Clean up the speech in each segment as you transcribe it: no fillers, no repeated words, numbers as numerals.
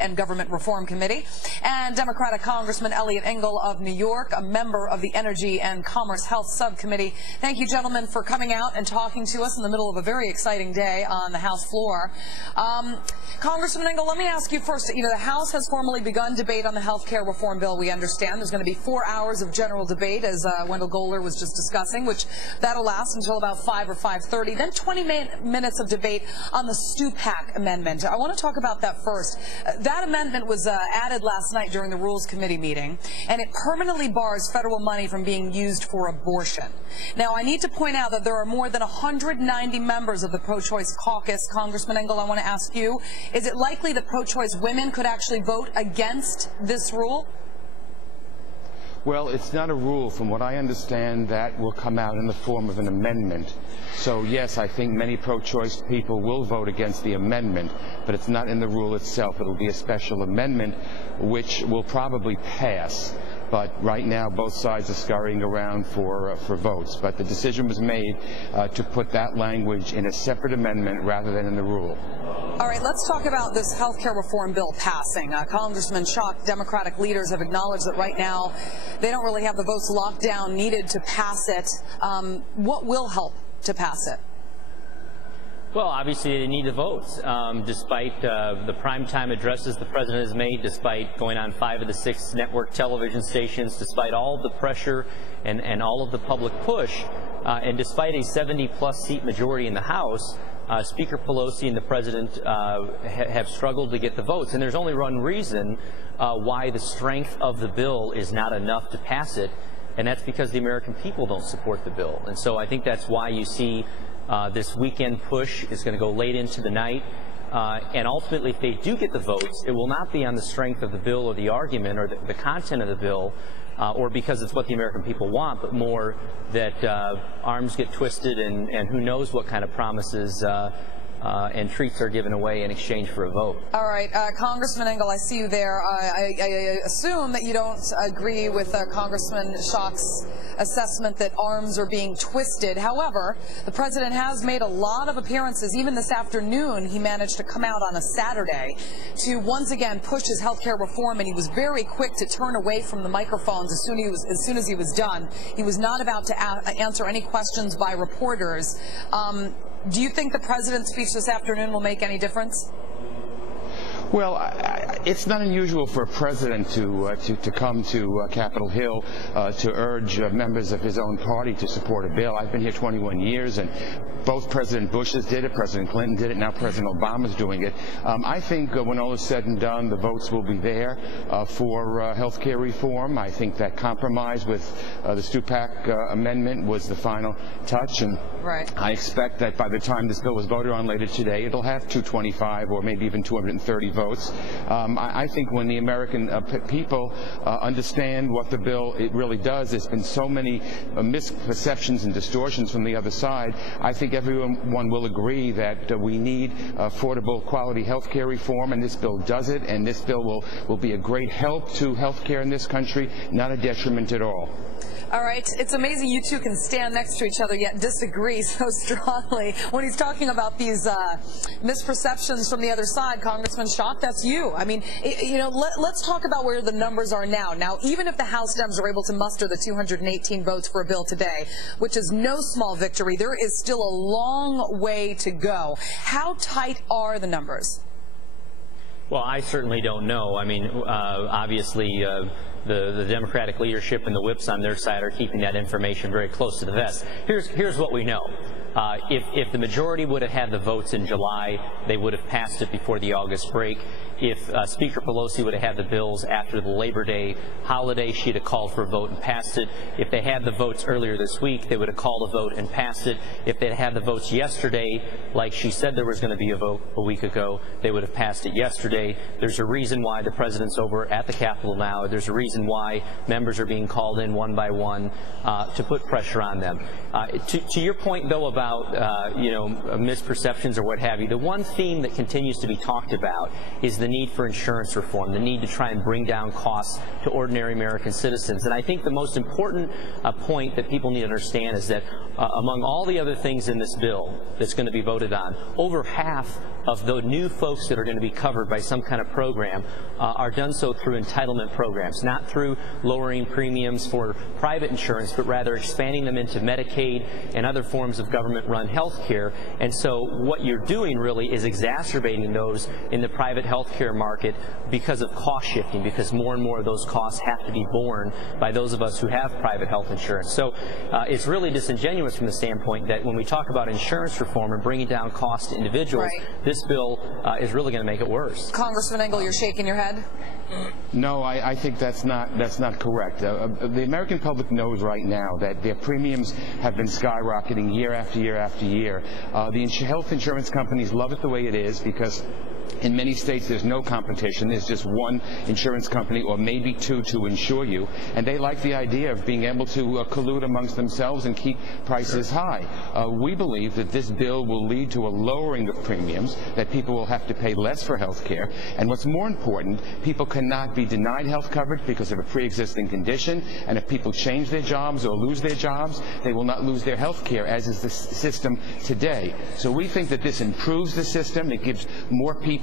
and Government Reform Committee, and Democratic Congressman Engel of New York, a member of the Energy and Commerce Health Subcommittee. Thank you, gentlemen, for coming out and talking to us in the middle of a very exciting day on the House floor. Congressman Engel, let me ask you first. The House has formally begun debate on the health care reform bill. We understand there's going to be 4 hours of general debate, as Wendell Goler was just discussing, which that'll last until about 5 or 5:30. Then 20 minutes of debate on the Stupak amendment. I want to talk about that first. That amendment was added last night during the Rules Committee meeting, and it permanently bars federal money from being used for abortion. Now, I need to point out that there are more than 190 members of the pro-choice caucus. Congressman Engel, I want to ask you, is it likely that pro-choice women could actually vote against this rule? Well, it's not a rule. From what I understand, that will come out in the form of an amendment. So, yes, I think many pro-choice people will vote against the amendment, but it's not in the rule itself. It will be a special amendment, which will probably pass. But right now, both sides are scurrying around for votes. But the decision was made to put that language in a separate amendment rather than in the rule. All right, let's talk about this health care reform bill passing. Congressman Schock, Democratic leaders have acknowledged that right now they don't really have the votes locked down needed to pass it. What will help to pass it? Well, obviously they need the votes. Despite the primetime addresses the president has made, despite going on 5 of the 6 network television stations, despite all the pressure and all of the public push, and despite a 70-plus seat majority in the House, Speaker Pelosi and the president have struggled to get the votes. And there's only one reason why the strength of the bill is not enough to pass it, and that's because the American people don't support the bill. And so I think that's why you see this weekend push is going to go late into the night. And ultimately, if they do get the votes, it will not be on the strength of the bill or the argument or the content of the bill, or because it's what the American people want, but more that arms get twisted and who knows what kind of promises and treats are given away in exchange for a vote. All right, Congressman Engel, I see you there. I assume that you don't agree with Congressman Schock's assessment that arms are being twisted. However, the president has made a lot of appearances. Even this afternoon, he managed to come out on a Saturday to once again push his health care reform, and he was very quick to turn away from the microphones as soon as he was done. He was not about to answer any questions by reporters. Do you think the president's speech this afternoon will make any difference? Well, it's not unusual for a president to come to Capitol Hill to urge members of his own party to support a bill. I've been here 21 years, and both President Bushes did it, President Clinton did it, now President Obama's doing it. I think when all is said and done, the votes will be there for health care reform. I think that compromise with the Stupak amendment was the final touch, and right. I expect that by the time this bill is voted on later today, it'll have 225 or maybe even 230 votes. I think when the American people understand what the bill really does, there's been so many misperceptions and distortions from the other side. I think everyone will agree that we need affordable quality health care reform, and this bill does it, and this bill will be a great help to health care in this country, not a detriment at all. All right. It's amazing you two can stand next to each other yet disagree so strongly. When he's talking about these misperceptions from the other side, Congressman Schock, that's you. I mean, let's talk about where the numbers are now. Now, even if the House Dems are able to muster the 218 votes for a bill today, which is no small victory, there is still a long way to go. How tight are the numbers? Well, I certainly don't know. I mean, obviously, the Democratic leadership and the whips on their side are keeping that information very close to the vest. Here's what we know. If the majority would have had the votes in July, they would have passed it before the August break. If Speaker Pelosi would have had the bills after the Labor Day holiday, she'd have called for a vote and passed it. If they had the votes earlier this week, they would have called a vote and passed it. If they had the votes yesterday, like she said there was going to be a vote a week ago, they would have passed it yesterday. There's a reason why the president's over at the Capitol now. There's a reason why members are being called in one by one to put pressure on them. To your point, though, about about, misperceptions or what have you, the one theme that continues to be talked about is the need for insurance reform, the need to try and bring down costs to ordinary American citizens. And I think the most important point that people need to understand is that among all the other things in this bill that's going to be voted on, over half of the new folks that are going to be covered by some kind of program are done so through entitlement programs, not through lowering premiums for private insurance, but rather expanding them into Medicaid and other forms of government-run health care. And so what you're doing really is exacerbating those in the private health care market because of cost shifting, because more and more of those costs have to be borne by those of us who have private health insurance. So it's really disingenuous from the standpoint that when we talk about insurance reform and bringing down costs to individuals, this bill is really going to make it worse. Congressman Engel, you're shaking your head? No, I think that's not correct. The American public knows right now that their premiums have been skyrocketing year after year after year. The health insurance companies love it the way it is because in many states there's no competition. There's just one insurance company or maybe two to insure you, and they like the idea of being able to collude amongst themselves and keep prices high. We believe that this bill will lead to a lowering of premiums, that people will have to pay less for health care, and what's more important, people cannot be denied health coverage because of a pre-existing condition, and if people change their jobs or lose their jobs, they will not lose their health care, as is the system today. So we think that this improves the system. It gives more people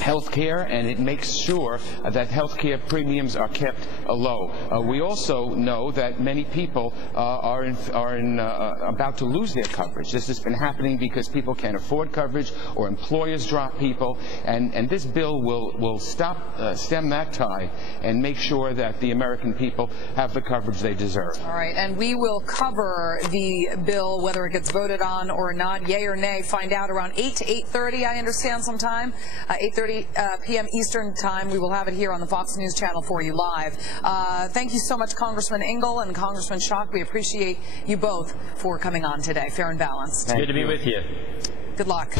health care, and it makes sure that health care premiums are kept low. We also know that many people are about to lose their coverage. This has been happening because people can't afford coverage or employers drop people, and this bill will stem that tide and make sure that the American people have the coverage they deserve. All right, and we will cover the bill, whether it gets voted on or not, yay or nay, find out around 8 to 8:30, I understand, sometime. 8:30 p.m. Eastern Time. We will have it here on the Fox News channel for you live. Thank you so much, Congressman Engel and Congressman Schock. We appreciate you both for coming on today. Fair and balanced. Good to be with you. Good luck.